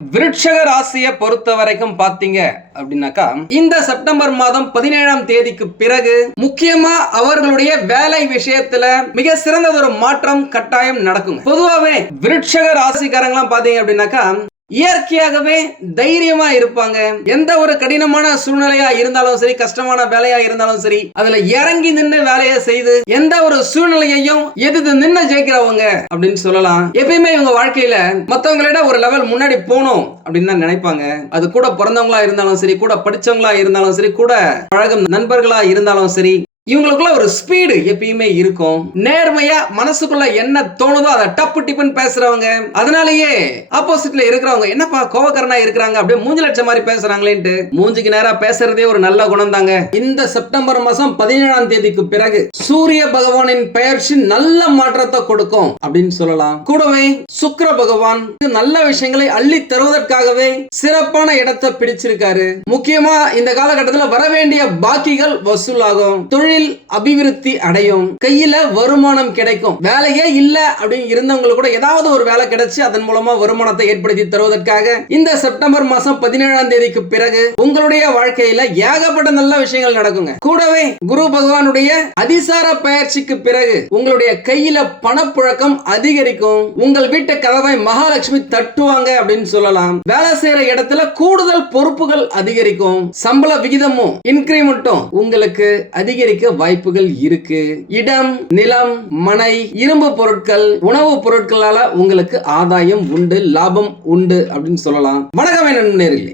விருட்சக ராசியை பொறுத்த வரைக்கும் பாத்தீங்க அப்படின்னாக்கா இந்த செப்டம்பர் மாதம் பதினேழாம் தேதிக்கு பிறகு முக்கியமா அவர்களுடைய வேலை விஷயத்துல மிக சிறந்ததொரு மாற்றம் கட்டாயம் நடக்குங்க பொதுவாகவே விருட்சக ராசிக்காரங்களாம் பாத்தீங்க அப்படின்னாக்கா இயற்கையாகவே தைரியமா இருப்பாங்க. எந்த ஒரு கடினமான சூழ்நிலையா இருந்தாலும் சரி கஷ்டமான வேலையா இருந்தாலும் சரி அதுல இறங்கி நின்று வேலையை செய்து எந்த ஒரு சூழ்நிலையையும் எதிர்த்து நின்று ஜெயிக்கிறவங்க அப்படின்னு சொல்லலாம். எப்பயுமே இவங்க வாழ்க்கையில மத்தவங்களோட ஒரு லெவல் முன்னாடி போகணும் அப்படின்னு தான் நினைப்பாங்க. அது கூட பிறந்தவங்களா இருந்தாலும் சரி கூட படிச்சவங்களா இருந்தாலும் சரி கூட பழகும் நண்பர்களா இருந்தாலும் சரி இவங்களுக்குள்ள ஒரு ஸ்பீடு எப்பயுமே இருக்கும். நேர்மையா மனசுக்குள்ள என்ன தோணுதோ அதை டப்பு டிப்புன்னு பேசுறவங்க அதனாலயே ஆப்போசிட்ல இருக்கிறவங்க என்னப்பா கோவக்காரனா இருக்கிறாங்க? அப்படியே மூஞ்சு லட்சம் மாதிரி பேசுறாங்களேன்ட்டு. மூஞ்சிக்கு நேரா பேசுறதே ஒரு நல்ல குணம் தாங்க இந்த செப்டம்பர் மாசம் பதினேழாம் தேதிக்கு பிறகு சூரிய பகவானின் பெயர்ச்சி நல்ல மாற்றத்தை கொடுக்கும் அப்படின்னு சொல்லலாம். கூடவே சுக்கர பகவான் நல்ல விஷயங்களை அள்ளி தருவதற்காகவே சிறப்பான இடத்தை பிடிச்சிருக்காரு. முக்கியமா இந்த காலகட்டத்தில் வர வேண்டிய பாக்கிகள் வசூலாகும். தொழில் அபிவிருத்தி அடையும். கையில வருமானம் கிடைக்கும். வேலையே இல்ல அப்படின்னு இருந்தவங்களுக்கு கூட ஏதாவது ஒரு வேலை கிடைச்சு அதன் மூலமா வருமானத்தை ஏற்படுத்தி தருவதற்காக இந்த செப்டம்பர் மாசம் பதினேழாம் தேதிக்கு பிறகு உங்களுடைய வாழ்க்கையில ஏகப்பட்ட நல்ல விஷயங்கள் நடக்குங்க. கூடவே குரு பகவானுடைய அதிசார பயிற்சிக்கு பிறகு உங்களுடைய கையில பணப்புழக்கம் அதிகரிக்கும். உங்கள் வீட்டு கதவை மகாலட்சுமி தட்டுவாங்க அப்படின்னு சொல்லலாம். வேலை செய்யற இடத்துல கூடுதல் பொறுப்புகள் அதிகரிக்கும். சம்பள விகிதமும் இன்கிரிமெண்ட்டும் உங்களுக்கு அதிகரிக்க வாய்ப்புகள் இருக்கு. இடம் நிலம் மனை இரும்பு பொருட்கள் உணவு பொருட்களால உங்களுக்கு ஆதாயம் உண்டு லாபம் உண்டு அப்படின்னு சொல்லலாம். வணக்கம் என்ன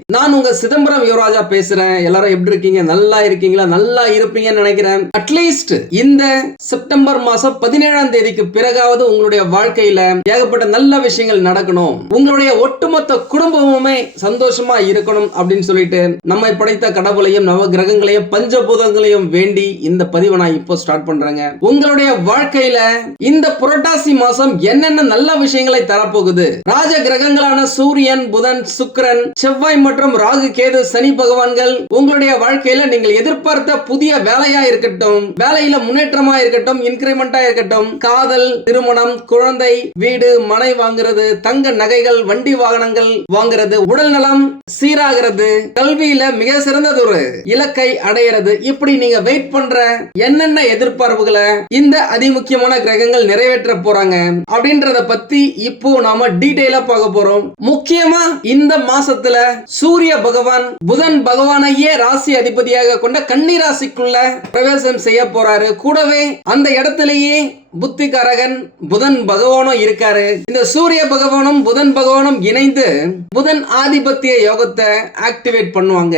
நான் உங்க சிதம்பரம் யுவராஜா பேசுறேன். எல்லாரும் எப்படி இருக்கீங்க? நல்லா இருக்கீங்களா? நல்லா இருப்பீங்கன்னு நினைக்கிறேன். அட்லீஸ்ட் இந்த செப்டம்பர் மாசம் பதினேழாம் தேதிக்கு பிறகாவது உங்களுடைய வாழ்க்கையில ஏகப்பட்ட நல்ல விஷயங்கள் நடக்கணும். உங்களுடைய ஒட்டுமொத்த குடும்பமுமே சந்தோஷமா இருக்கணும் அப்படின்னு சொல்லிட்டு நம்மை படைத்த கடவுளையும் நவ கிரகங்களையும் பஞ்சபூதங்களையும் வேண்டி இந்த பதிவை நான் இப்போ ஸ்டார்ட் பண்றேங்க. உங்களுடைய வாழ்க்கையில இந்த புரட்டாசி மாசம் என்னென்ன நல்ல விஷயங்களை தரப்போகுது? ராஜ கிரகங்களான சூரியன் புதன் சுக்கரன் செவ்வாய் மற்றும் ராகு கேது சனி பகவான்கள் உங்களுடைய வாழ்க்கையில நீங்கள் எதிர்பார்த்த புதிய வேலையா இருக்கட்டும் வேலையில முன்னேற்றமா இருக்கட்டும் இன்கிரிமெண்டா இருக்கட்டும் காதல் திருமணம் குழந்தை வீடு மனை வாங்குறது தங்க நகைகள் வண்டி வாகனங்கள் வாங்குறது உடல் நலம் சீராகிறது கல்வியில மிக சிறந்தது ஒரு இலக்கை அடையிறது. இப்படி நீங்க வெயிட் பண்ற என்னென்ன எதிர்பார்ப்புகளை இந்த அதிமுக்கியமான கிரகங்கள் நிறைவேற்ற போறாங்க அப்படின்றத பத்தி இப்போ நாம டீடைலா பார்க்க போறோம். முக்கியமா இந்த மாசத்துல சூரிய பகவான் புதன் பகவானையே ராசி அதிபதியாக கொண்ட கன்னி ராசிக்குள்ள பிரவேசம் செய்ய போறாரு. கூடவே அந்த இடத்திலேயே புத்திகாரகன் புதன் பகவானும் இருக்காரு. இந்த சூரிய பகவானும் புதன் பகவானும் இணைந்து புதன் ஆதிபத்திய யோகத்தை ஆக்டிவேட் பண்ணுவாங்க.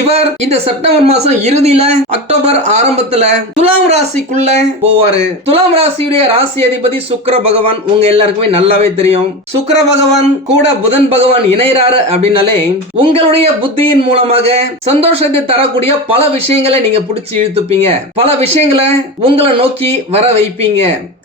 இவர் இந்த செப்டம்பர் மாசம் இறுதியில அக்டோபர் ஆரம்பத்துல துலாம் ராசிக்குள்ள போவாரு. துலாம் ராசியுடைய ராசி அதிபதி சுக்கிர பகவான் உங்க எல்லாருக்குமே நல்லாவே தெரியும். சுக்கர பகவான் கூட புதன் பகவான் இணைறாரு அப்படின்னாலே உங்களுடைய புத்தியின் மூலமாக சந்தோஷத்தை தரக்கூடிய பல விஷயங்களை நீங்க பிடிச்சி இழுத்துப்பீங்க. பல விஷயங்களை உங்களை நோக்கி வர வைப்பீங்க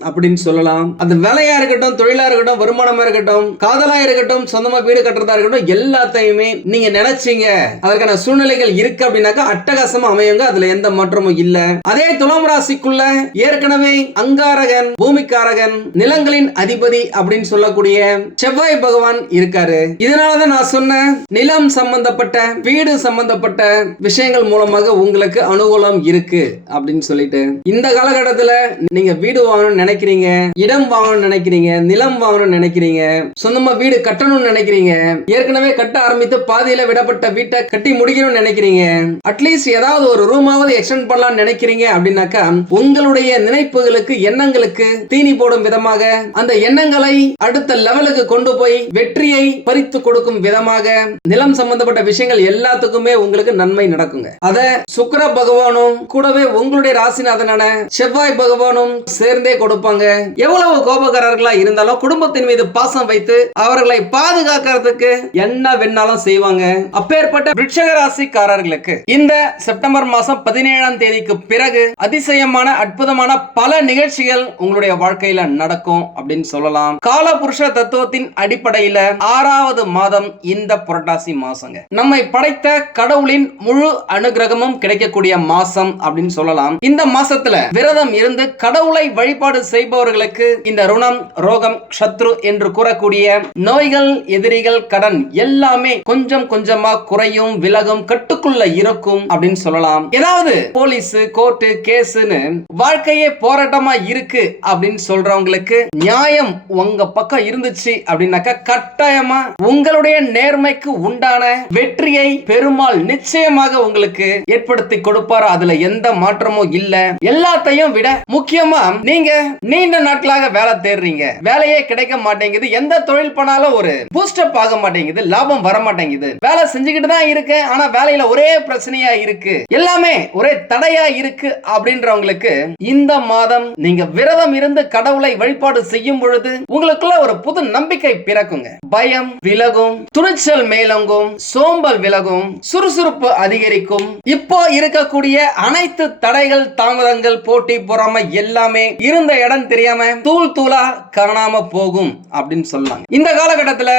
அப்படின்னு சொல்லலாம். அது வேலையா இருக்கட்டும் தொழிலா இருக்கட்டும் வருமானமா இருக்கட்டும் காதலா இருக்கட்டும் சொந்தமா வீடு கட்டுறதா இருக்கட்டும் எல்லாத்தையுமே நீங்க நினைச்சீங்க. அதற்கான சூழ்நிலை சூழ்நிலைகள் இருக்கு அப்படின்னாக்கா அட்டகாசமா அமையுங்க. அதுல எந்த மாற்றமும் இல்ல. அதே துலாம் ராசிக்குள்ள ஏற்கனவே அங்காரகன் பூமிக்காரகன் நிலங்களின் அதிபதி அப்படின்னு சொல்லக்கூடிய செவ்வாய் பகவான் இருக்காரு. இதனாலதான் நான் சொன்னேன் நிலம் சம்பந்தப்பட்ட வீடு சம்பந்தப்பட்ட விஷயங்கள் மூலமாக உங்களுக்கு அனுகூலம் இருக்கு அப்படின்னு சொல்லிட்டு. இந்த காலகட்டத்துல நீங்க வீடு வாங்கணும்னு நினைக்கிறீங்க இடம் வாங்கணும்னு நினைக்கிறீங்க நிலம் வாங்கணும்னு நினைக்கிறீங்க சொந்தமா வீடு கட்டணும்னு நினைக்கிறீங்க ஏற்கனவே கட்ட ஆரம்பித்து பாதியில விடப்பட்ட வீட்டை கட்டி முடிக்கணும்னு நினைக்கிறீங்க? அட்லீஸ்ட் ஏதாவது ஒரு ரூமாவது எக்ஸ்டெண்ட் பண்ணலாம்னு நினைக்கிறீங்க அப்படின்னாக்கா உங்களுடைய நினைப்புகளுக்கு எண்ணங்களுக்கு தீனி போடும் விதமாக அந்த எண்ணங்களை அடுத்த லெவலுக்கு கொண்டு போய் வெற்றியை பறித்து கொடுக்கும் விதமாக நிலம் சம்பந்தப்பட்ட விஷயங்கள் எல்லாத்துக்குமே உங்களுக்கு நன்மை நடக்குங்க. அத சுக்கர பகவானும் கூடவே உங்களுடைய ராசிநாதனான செவ்வாய் பகவானும் சேர்ந்தே கொடுப்பாங்க. எவ்வளவு கோபக்காரர்களா இருந்தாலும் குடும்பத்தின் மீது பாசம் வைத்து அவர்களை பாதுகாக்கிறதுக்கு என்ன வேணாலும் செய்வாங்க. அப்பேற்பட்ட விருட்சக ராசி ராசிக்காரர்களுக்கு இந்த செப்டம்பர் மாசம் பதினேழாம் தேதிக்கு பிறகு அதிசயமான அற்புதமான பல நிகழ்ச்சிகள் உங்களுடைய வாழ்க்கையில நடக்கும் அப்படின்னு சொல்லலாம். காலபுருஷ தத்துவத்தின் அடிப்படையில ஆறாவது மாதம் இந்த புரட்டாசி மாசங்க. நம்மை படைத்த கடவுளின் முழு அனுகிரகமும் கிடைக்கக்கூடிய மாசம் அப்படின்னு சொல்லலாம். இந்த மாசத்துல விரதம் இருந்து கடவுளை வழிபாடு செய்பவர்களுக்கு இந்த ருணம் ரோகம் சத்ரு என்று கூறக்கூடிய நோய்கள் எதிரிகள் கடன் எல்லாமே கொஞ்சம் கொஞ்சமா குறையும் விலகும் கட்டுக்குள்ள இருக்கும் அப்படின்னு சொல்லலாம். ஏதாவது போலீஸ் கோர்ட்டு கேஸ்னு வாழ்க்கையே போராட்டமா இருக்கு அப்படின்னு சொல்றவங்களுக்கு நியாயம் உங்க பக்கம் இருந்துச்சு அப்படின்னாக்கா கட்டாயமா உங்களுடைய நேர்மைக்கு உண்டான வெற்றியை பெருமாள் நிச்சயமாக உங்களுக்கு ஏற்படுத்தி கொடுப்பார்? அதுல எந்த மாற்றமும் இல்ல. எல்லாத்தையும் விட முக்கியமா நீங்க நீண்ட நாட்களாக வேலை தேடுறீங்க. வேலையே கிடைக்க மாட்டேங்குது. எந்த தொழில் பண்ணாலும் ஒரு பூஸ்டப் ஆக மாட்டேங்குது. லாபம் வர மாட்டேங்குது வேலை செஞ்சுக்கிட்டு தான் இருக்கேன். ஆனா வேலையில ஒரே பிரச்சனையா இருக்கு. எல்லாமே ஒரே தடையா இருக்கு அப்படின்றவங்களுக்கு இந்த மாதம் நீங்க விரதம் இருந்து கடவுளை வழிபாடு செய்யும் பொழுது உங்களுக்குள்ள ஒரு புது நம்பிக்கை பிறக்குங்க. பயம் விலகும் துணிச்சல் மேலோங்கும் சோம்பல் விலகும் சுறுசுறுப்பு அதிகரிக்கும். இப்போ இருக்கக்கூடிய அனைத்து தடைகள் தாமதங்கள் போட்டி பொறாம எல்லாமே இருந்த இடம் தெரியாம தூள் தூளா காணாம போகும் அப்படின்னு சொல்லலாம் இந்த காலகட்டத்துல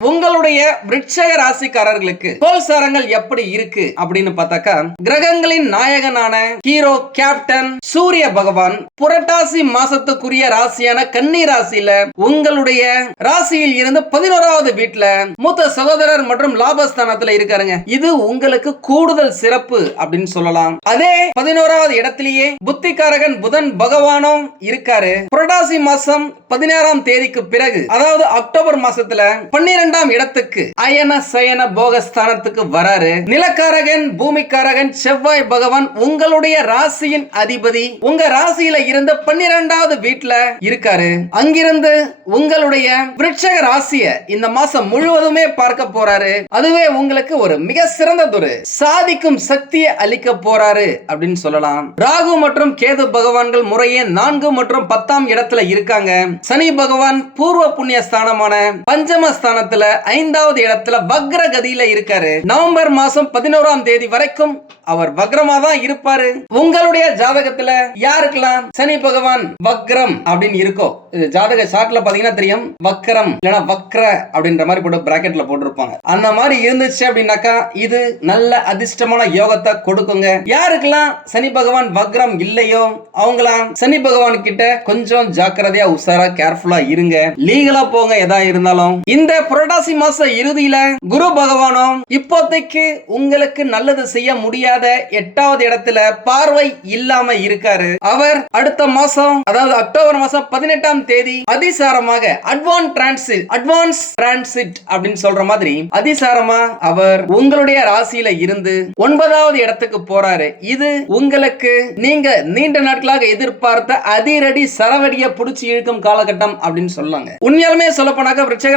உங்களுடைய விருட்சக ராசிக்காரர்களுக்கு கோல்சாரங்கள் எப்படி இருக்கு அப்படின்னு பார்த்தாக்கா கிரகங்களின் நாயகனான ஹீரோ கேப்டன் சூரிய பகவான் புரட்டாசி மாசத்துக்குரிய ராசியான கன்னி ராசியில உங்களுடைய ராசியில் இருந்து பதினோராவது வீட்டுல மூத்த சகோதரர் மற்றும் லாபஸ்தானத்துல இருக்காருங்க. இது உங்களுக்கு கூடுதல் சிறப்பு அப்படின்னு சொல்லலாம். அதே பதினோராவது இடத்திலேயே புத்திகாரகன் புதன் பகவானும் இருக்காரு. புரட்டாசி மாசம் பதினாறாம் தேதிக்கு பிறகு அதாவது அக்டோபர் மாசத்துல பன்னிரண்டு பன்னிரெண்டாம் இடத்துக்கு. அயன சயன போகஸ்தானத்துக்கு வராரு. நிலக்காரகன் பூமிக்காரகன் செவ்வாய் பகவான் உங்களுடைய ராசியின் அதிபதி. உங்க ராசியில இருந்த பன்னிரெண்டாவது வீட்டுல இருக்காரு. அங்கிருந்து உங்களுடைய விருட்சக ராசிய இந்த மாசம் முழுவதுமே பார்க்க போறாரு. அதுவே உங்களுக்கு ஒரு மிக சிறந்ததொரு சாதிக்கும் சக்தியை அளிக்க போறாரு அப்படின்னு சொல்லலாம். ராகு மற்றும் கேது பகவான்கள் முறையே நான்கு மற்றும் பத்தாம் இடத்துல இருக்காங்க. சனி பகவான் பூர்வ புண்ணிய ஸ்தானமான பஞ்சம ஸ்தானத்தில் ஐந்தாவது இடத்துல வக்ர கதியில இருக்காரு. நவம்பர் மாசம் பதினோராம் தேதி வரைக்கும் அவர் வக்ரமா தான் இருப்பாரு. உங்களுடைய ஜாதகத்துல யாருக்கெல்லாம் சனி பகவான் வக்ரம் அப்படின்னு இருக்கோ இது ஜாதக சாட்ல பாத்தீங்கன்னா தெரியும். வக்ரம் இல்லைன்னா வக்ர அப்படின்ற மாதிரி போட்டு பிராக்கெட்ல போட்டிருப்பாங்க. அந்த மாதிரி இருந்துச்சு அப்படின்னாக்கா இது நல்ல அதிர்ஷ்டமான யோகத்தை கொடுக்குங்க. யாருக்கெல்லாம் சனி பகவான் வக்ரம் இல்லையோ அவங்களாம் சனி பகவான் கிட்ட கொஞ்சம் ஜாக்கிரதையா உஷாரா கேர்ஃபுல்லா இருங்க. லீகலா போங்க எதா இருந்தாலும். இந்த புரட்டாசி மாச இறுதியில குரு பகவானும் இப்போதைக்கு உங்களுக்கு நல்லது செய்ய முடியாத எட்டாவது இடத்துல பார்வை இல்லாம இருக்காரு. அவர் அடுத்த மாசம் அதாவது அக்டோபர் மாசம் பதினெட்டாம் தேதி அதிசாரமாக அட்வான்ஸ் டிரான்சிட் அட்வான்ஸ் டிரான்சிட் அப்படின்னு சொல்ற மாதிரி அதிசாரமா அவர் உங்களுடைய ராசியில இருந்து ஒன்பதாவது இடத்துக்கு போறாரு. இது உங்களுக்கு நீங்க நீண்ட நாட்களாக எதிர்பார்த்த அதிரடி சரவடியை புடிச்சு இழுக்கும் காலகட்டம் அப்படின்னு சொல்லாங்க. உண்மையாலுமே சொல்ல போனாக்க விருச்சக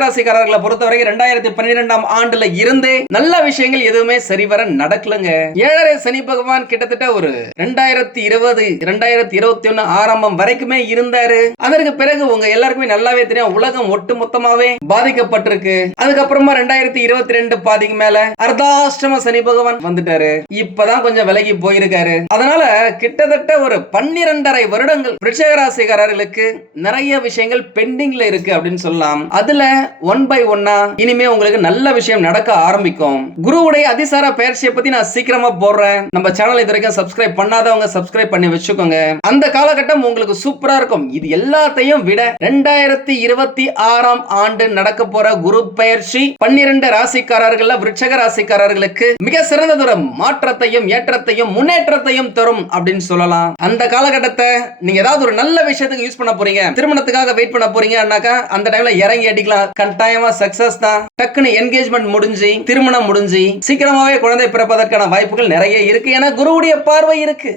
பொறுத்த பொறுத்தவரைக்கும் ரெண்டாயிரத்தி பன்னிரெண்டாம் ஆண்டுல இருந்தே நல்ல விஷயங்கள் எதுவுமே சரிவர நடக்கலங்க. ஏழரை சனி பகவான் கிட்டத்தட்ட ஒரு ரெண்டாயிரத்தி இருபது ரெண்டாயிரத்தி இருபத்தி ஒன்னு ஆரம்பம் வரைக்குமே இருந்தாரு. அதற்கு பிறகு உங்க எல்லாருக்குமே நல்லாவே தெரியும் உலகம் ஒட்டு மொத்தமாவே பாதிக்கப்பட்டிருக்கு. அதுக்கப்புறமா ரெண்டாயிரத்தி இருபத்தி ரெண்டு பாதிக்கு மேல அர்த்தாஷ்டம சனி பகவான் வந்துட்டாரு. இப்பதான் கொஞ்சம் விலகி போயிருக்காரு. அதனால கிட்டத்தட்ட ஒரு பன்னிரெண்டரை வருடங்கள் விருட்சக நிறைய விஷயங்கள் பெண்டிங்ல இருக்கு அப்படின்னு சொல்லலாம். அதுல ஒன் பை ஒன்னா இனிமே உங்களுக்கு நல்ல விஷயம் நடக்க ஆரம்பிக்கும். குருவுடைய அதிசார பயிற்சியை பத்தி நான் சீக்கிரமா போடுறேன். நம்ம சேனல் இது வரைக்கும் சப்ஸ்கிரைப் பண்ணாதவங்க சப்ஸ்கிரைப் பண்ணி வச்சுக்கோங்க. அந்த காலகட்டம் உங்களுக்கு சூப்பரா இருக்கும். இது எல்லாத்தையும் விட ரெண்டாயிரத்தி இருபத்தி ஆறாம் ஆண்டு நடக்க போற குரு பயிற்சி பன்னிரண்டு ராசிக்காரர்கள் விருட்சக ராசிக்காரர்களுக்கு மிக சிறந்ததொரு மாற்றத்தையும் ஏற்றத்தையும் முன்னேற்றத்தையும் தரும் அப்படின்னு சொல்லலாம். அந்த காலகட்டத்தை நீங்க ஏதாவது ஒரு நல்ல விஷயத்துக்கு யூஸ் பண்ண போறீங்க. திருமணத்துக்காக வெயிட் பண்ண போறீங்கன்னாக்கா அந்த டைம்ல இறங்கி அடிக்கலாம். கட்டாயமா சக்சஸ் தான் டக்குன்னு என்கேஜ்மெண்ட் முடிஞ்சு திருமணம் முடிஞ்சு சீக்கிரமாவே குழந்தை பிறப்பதற்கான வாய்ப்புகள் நிறைய இருக்கு ஏன்னா குருவுடைய பார்வை இருக்கு.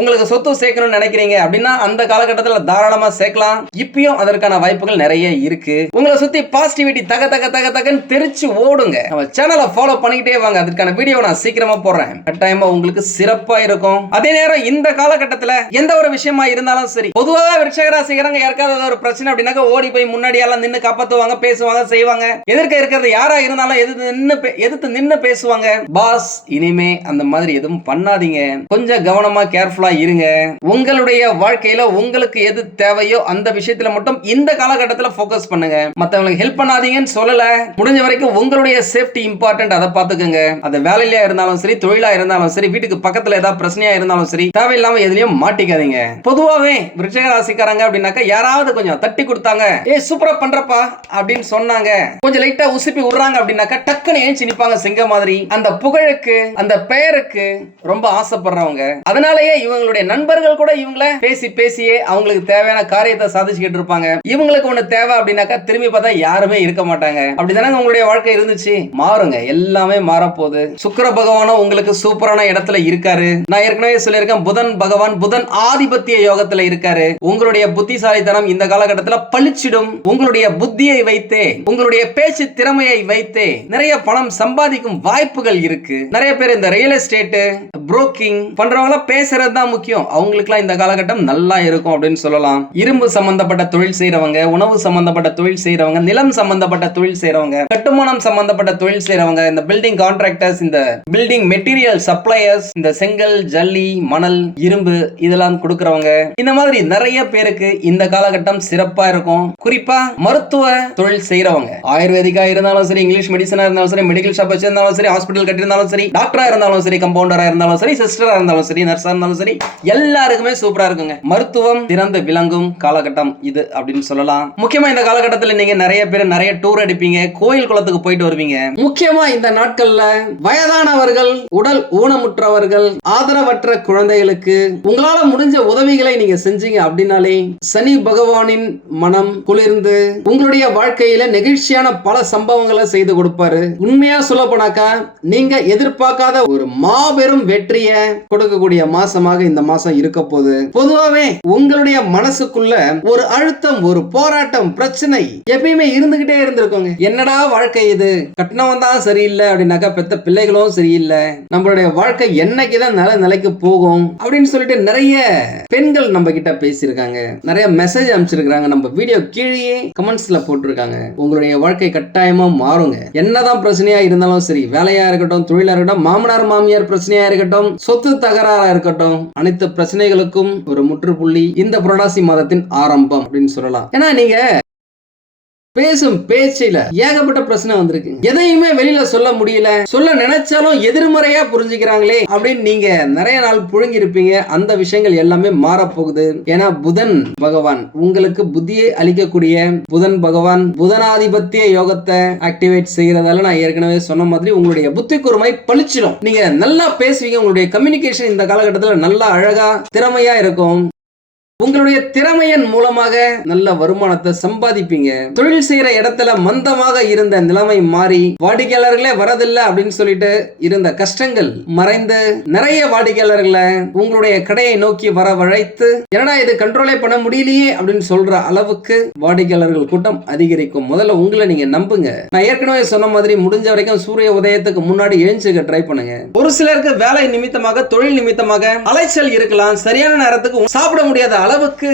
உங்களுக்கு சொத்து சேர்க்கணும்னு நினைக்கிறீங்க அப்படின்னா அந்த காலகட்டத்தில் தாராளமா சேர்க்கலாம். இப்பயும் அதற்கான வாய்ப்புகள் நிறைய இருக்கு. உங்களை சுத்தி பாசிட்டிவிட்டி தக தக தக தகன்னு தெரிச்சு ஓடுங்க. நம்ம சேனலை ஃபாலோ பண்ணிக்கிட்டே வாங்க. அதுக்கான வீடியோ நான் சீக்கிரமா போடுறேன். கட்டாயமா உங்களுக்கு சிறப்பா இருக்கும். அதே நேரம் இந்த காலகட்டத்தில் எந்த ஒரு விஷயமா இருந்தாலும் சரி பொதுவாக விருட்சகராசிகரங்க யாருக்காவது ஒரு பிரச்சனை அப்படின்னாக்க ஓடி போய் முன்னாடி எல்லாம் நின்று காப்பாத்துவாங்க பேசுவாங்க செய்வாங்க. எதிர்க்க இருக்கிறது யாரா இருந்தாலும் எதிர்த்து நின்று எதிர்த்து நின்று பேசுவாங்க. பாஸ் இனிமே அந்த மாதிரி எதுவும் பண்ணாதீங்க. கொஞ்சம் கவனமா கேர்ஃபுல்லா இருங்க. உங்களுடைய வாழ்க்கையில உங்களுக்கு எது தேவையோ அந்த விஷயத்துல மட்டும் இந்த காலகட்டத்தில் ஃபோக்கஸ் பண்ணுங்க. மத்தவங்களுக்கு ஹெல்ப் பண்ணாதீங்கன்னு சொல்லல. முடிஞ்ச வரைக்கும் உங்களுடைய சேஃப்டி இம்பார்ட்டன்ட் அதை பார்த்துக்கோங்க. அது வேலையில இருந்தாலும் சரி தொழிலா இருந்தாலும் சரி வீட்டுக்கு பக்கத்துல ஏதாவது பிரச்சனையா இருந்தாலும் சரி தேவையில்லாம எதுலயும் மாட்டிக்காதீங்க. பொதுவாவே விருச்சிக ராசிக்காரங்க அப்படின்னாக்கா யாராவது கொஞ்சம் தட்டி கொடுத்தாங்க. ஏ சூப்பரா பண்றப்பா அப்படின்னு சொன்னாங்க. கொஞ்சம் லைட்டா உசுப்பி விடுறாங்க அப்படின்னாக்கா டக்குன்னு ஏன் நிப்பாங்க சிங்க மாதிரி. அந்த புகழுக்கு அந்த பெயருக்கு ரொம்ப ஆசைப்படுறவங்க. அதனாலேயே இவங்களுடைய நண்பர்கள் கூட இவங்கள பேசி பேசியே அவங்களுக்கு தேவையான காரியத்தை சாதிச்சுக்கிட்டு இருப்பாங்க. இவங்களுக்கு ஒண்ணு தேவை அப்படின்னாக்கா திரும்பி பார்த்தா யாருமே இருக்க மாட்டாங்க. அப்படிதானே உங்களுடைய வாழ்க்கை இருந்துச்சு? மாறுங்க. எல்லாமே மாறப்போகுது. சுக்கர பகவானும் உங்களுக்கு சூப்பரான இடத்துல இருக்காரு. நான் ஏற்கனவே சொல்லியிருக்கேன் புதன் பகவான் புதன் ஆதிபத்திய யோகத்துல இருக்காரு. உங்களுடைய புத்திசாலித்தனம் இந்த காலகட்டத்தில் பளிச்சிடும். உங்களுடைய புத்தியை வைத்தே உங்களுடைய பேச்சு திறமையை வைத்தே நிறைய பணம் சம்பாதிக்கும் வாய்ப்புகள் இருக்கு. நிறைய பேர் இந்த ரியல் எஸ்டேட் புரோக்கிங் பண்றவங்க பேசுறது தான் முக்கியம். அவங்களுக்குலாம் இந்த காலகட்டம் நல்லா இருக்கும் அப்படின்னு சொல்லலாம். இரும்பு சம்பந்தப்பட்ட தொழில் செய்றவங்க உணவு சம்பந்தப்பட்ட தொழில் செய்றவங்க நிலம் சம்பந்தப்பட்ட தொழில் செய்யறவங்க கட்டுமானம் சம்பந்தப்பட்ட தொழில் செய்யறவங்க இந்த பில்டிங் கான்ட்ராக்டர்ஸ் இந்த பில்டிங் மெட்டீரியல் சப்ளையர்ஸ் இந்த செங்கல் ஜல்லி மணல் இரும்பு இதெல்லாம் கொடுக்கறவங்க. இந்த மாதிரி நிறைய பேருக்கு இந்த காலகட்டம் சிறப்பா இருக்கும். குறிப்பா மருத்துவ தொழில் செய்யறவங்க ஆயுர்வேதிக்கா இருந்தாலும் சரி இங்கிலீஷ் மெடிசனா இருந்தாலும் சரி மெடிக்கல் ஷாப் வச்சிருந்தாலும் சரி ஹாஸ்பிட்டல் கட்டியிருந்தாலும் சரி டாக்டரா இருந்தாலும் சரி கம்பவுண்டரா இருந்தாலும் சரி சிஸ்டரா இருந்தாலும் சரி நர்ஸா இருந்தாலும் சரி எல்லாருக்குமே சூப்பரா இருக்குங்க. மருத்துவம் திறந்து விளங்கும் காலகட்டம் இது அப்படின்னு சொல்லலாம். முக்கியமா இந்த காலகட்டத்தில் நீங்க நிறைய பேர் நிறைய டூர் அடிப்பீங்க கோயில் குளத்துக்கு போயிட்டு வருவீங்க. முக்கியமா இந்த நாட்கள்ல வயதானவர்கள் உடல் ஊனமுற்றவர்கள் ஆதரவற்ற குழந்தைகளுக்கு உங்களால முடிஞ்ச உதவிகளை நீங்க செஞ்சீங்க அப்படின்னாலே சனி பகவானின் மனம் குளிர்ந்து உங்களுடைய வாழ்க்கையில நெகிழ்ச்சியான பல சம்பவங்களை செய்து கொடுப்பாரு. உண்மையா சொல்ல போனாக்கா நீங்க எதிர்பார்க்காத ஒரு மாபெரும் வெற்றியை கொடுக்கக்கூடிய மாசமாக இந்த மாசம் இருக்க போகுது? பொதுவாவே உங்களுடைய மனசுக்குள்ள ஒரு அழுத்தம் ஒரு போராட்டம் பிரச்சனை எப்பயுமே இருந்துகிட்டே இருந்திருக்கோங்க. என்னடா வாழ்க்கை இது? கட்டணம் தான் சரியில்லை அப்படின்னாக்கா பெத்த பிள்ளைகளும் சரியில்லை. நம்மளுடைய வாழ்க்கை என்னைக்குதான் நல்ல நிலைக்கு போகும் அப்படின்னு சொல்லிட்டு நிறைய பெண்கள் நம்ம கிட்ட பேசியிருக்காங்க. நிறைய மெசேஜ் அனுப்பிச்சிருக்காங்க. நம்ம வீடியோ கீழே கமெண்ட்ஸ்ல போட்டிருக்காங்க. உங்களுடைய வாழ்க்கை கட்டாயமா மாறுங்க. என்னதான் பிரச்சனையா இருந்தாலும் சரி வேலையா இருக்கட்டும் தொழிலா இருக்கட்டும் மாமனார் மாமியார் பிரச்சனையா இருக்கட்டும் சொத்து தகராறா இருக்கட்டும் அனைத்து பிரச்சனைகளுக்கும் ஒரு முற்றுப்புள்ளி இந்த புரடாசி மாதத்தின் ஆரம்பம் அப்படின்னு சொல்லலாம். ஏன்னா நீங்க பேசும் பேச்சில ஏகப்பட்ட பிரச்சனை வந்திருக்கு. எதையுமே வெளியில சொல்ல முடியல. சொல்ல நினைச்சாலும் எதிர்மறையா புரிஞ்சுக்கிறாங்களே அப்படின்னு நீங்க நிறைய நாள் புழுங்கி இருப்பீங்க அந்த விஷயங்கள் எல்லாமே மாறப்போகுது. ஏன்னா புதன் பகவான் உங்களுக்கு புத்தியை அளிக்கக்கூடிய புதன் பகவான் புதனாதிபத்திய யோகத்தை ஆக்டிவேட் செய்யறதால நான் ஏற்கனவே சொன்ன மாதிரி உங்களுடைய புத்தி கூர்மை பளிச்சிடும். நீங்க நல்லா பேசுவீங்க. உங்களுடைய கம்யூனிகேஷன் இந்த காலகட்டத்தில் நல்லா அழகா திறமையா இருக்கும். உங்களுடைய திறமையின் மூலமாக நல்ல வருமானத்தை சம்பாதிப்பீங்க. தொழில் செய்யற இடத்துல மந்தமாக இருந்த நிலைமை மாறி வாடிக்கையாளர்களே வரதில்லை அப்படின்னு சொல்லிட்டு இருந்த கஷ்டங்கள் மறைந்து நிறைய வாடிக்கையாளர்களை உங்களுடைய கடையை நோக்கி வர வழைத்து என்னடா இது கண்ட்ரோலே பண்ண முடியலையே அப்படின்னு சொல்ற அளவுக்கு வாடிக்கையாளர்கள் கூட்டம் அதிகரிக்கும். முதல்ல உங்களை நீங்க நம்புங்க. நான் ஏற்கனவே சொன்ன மாதிரி முடிஞ்ச வரைக்கும் சூரிய உதயத்துக்கு முன்னாடி எழுந்துக்க ட்ரை பண்ணுங்க. ஒரு சிலருக்கு வேலை நிமித்தமாக தொழில் நிமித்தமாக அலைச்சல் இருக்கலாம். சரியான நேரத்துக்கு சாப்பிட முடியாத அளவு அளவுக்கு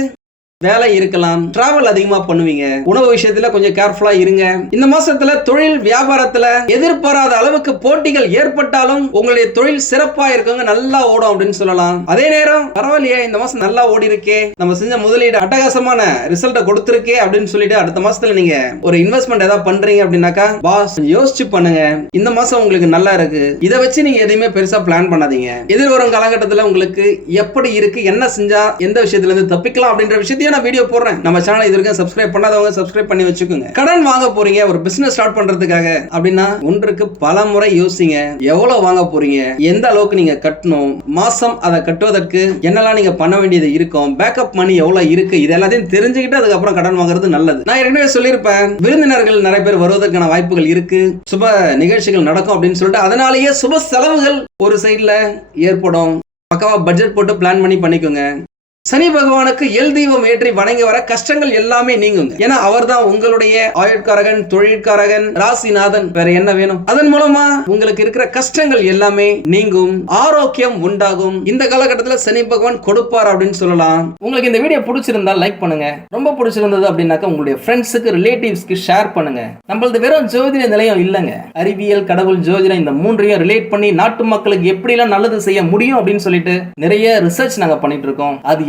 வேலை இருக்கலாம் டிராவல் அதிகமா பண்ணுவீங்க. உணவு விஷயத்துல கொஞ்சம் கேர்ஃபுல்லா இருங்க. இந்த மாசத்துல தொழில் வியாபாரத்துல எதிர்பாராத அளவுக்கு போட்டிகள் ஏற்பட்டாலும் உங்களுடைய தொழில் சிறப்பா இருக்குங்க நல்லா ஓடும் அப்படின்னு சொல்லலாம். அதே நேரம் பரவாயில்லையே இந்த மாசம் நல்லா ஓடி இருக்கே நம்ம செஞ்ச முதலீடு அட்டகாசமான ரிசல்ட்டை கொடுத்துருக்கே அப்படின்னு சொல்லிட்டு அடுத்த மாசத்துல நீங்க ஒரு இன்வெஸ்ட்மெண்ட் ஏதாவது பண்றீங்க அப்படின்னாக்கா பாஸ் யோசிச்சு பண்ணுங்க. இந்த மாசம் உங்களுக்கு நல்லா இருக்கு. இதை வச்சு நீங்க எதையுமே பெருசா பிளான் பண்ணாதீங்க. எதிர்வரும் காலகட்டத்துல உங்களுக்கு எப்படி இருக்கு என்ன செஞ்சா எந்த விஷயத்துல இருந்து தப்பிக்கலாம் அப்படின்ற விஷயத்தையும் நான் வீடியோ போடுறேன். நம்ம சேனல் இது வரைக்கும் சப்ஸ்கிரைப் பண்ணாதவங்க சப்ஸ்கிரைப் பண்ணி வச்சுக்கோங்க. கடன் வாங்க போறீங்க ஒரு பிசினஸ் ஸ்டார்ட் பண்றதுக்காக அப்படின்னா ஒன்றுக்கு பல முறை யோசிங்க. எவ்வளவு வாங்க போறீங்க? எந்த அளவுக்கு நீங்க கட்டணும்? மாசம் அதை கட்டுவதற்கு என்னெல்லாம் நீங்க பண்ண வேண்டியது இருக்கும்? பேக்கப் மணி எவ்வளவு இருக்கு? இது எல்லாத்தையும் தெரிஞ்சுக்கிட்டு அதுக்கப்புறம் கடன் வாங்குறது நல்லது. நான் ஏற்கனவே சொல்லியிருப்பேன். விருந்தினர்கள் நிறைய பேர் வருவதற்கான வாய்ப்புகள் இருக்கு. சுப நிகழ்ச்சிகள் நடக்கும் அப்படின்னு சொல்லிட்டு அதனாலேயே சுப செலவுகள் ஒரு சைடில் ஏற்படும். பக்கவா பட்ஜெட் போட்டு பிளான் பண்ணி பண்ணிக்கோங்க. சனி பகவானுக்கு எல் தெய்வம் ஏற்றி வணங்கி வர கஷ்டங்கள் எல்லாமே நீங்குங்க. ஏன்னா அவர்தான் உங்களுடைய ஆயுட்காரகன் தொழிற்காரகன் ராசிநாதன். வேற என்ன வேணும்? அதன் மூலமா உங்களுக்கு இருக்கிற கஷ்டங்கள் எல்லாமே நீங்கும். ஆரோக்கியம் உண்டாகும். இந்த காலகட்டத்தில் சனி பகவான் கொடுப்பார் அப்படின்னு சொல்லலாம். உங்களுக்கு இந்த வீடியோ பிடிச்சிருந்தா லைக் பண்ணுங்க. ரொம்ப பிடிச்சிருந்தது அப்படின்னாக்கா உங்களுடைய ஃப்ரெண்ட்ஸுக்கு ரிலேட்டிவ்ஸ்க்கு ஷேர் பண்ணுங்க. நம்மளது வெறும் ஜோதிட நிலையம் இல்லைங்க. அறிவியல் கடவுள் ஜோதிடம் இந்த மூன்றையும் ரிலேட் பண்ணி நாட்டு மக்களுக்கு எப்படிலாம் நல்லது செய்ய முடியும் அப்படின்னு சொல்லிட்டு நிறைய ரிசர்ச் நாங்கள் பண்ணிட்டு இருக்கோம். அது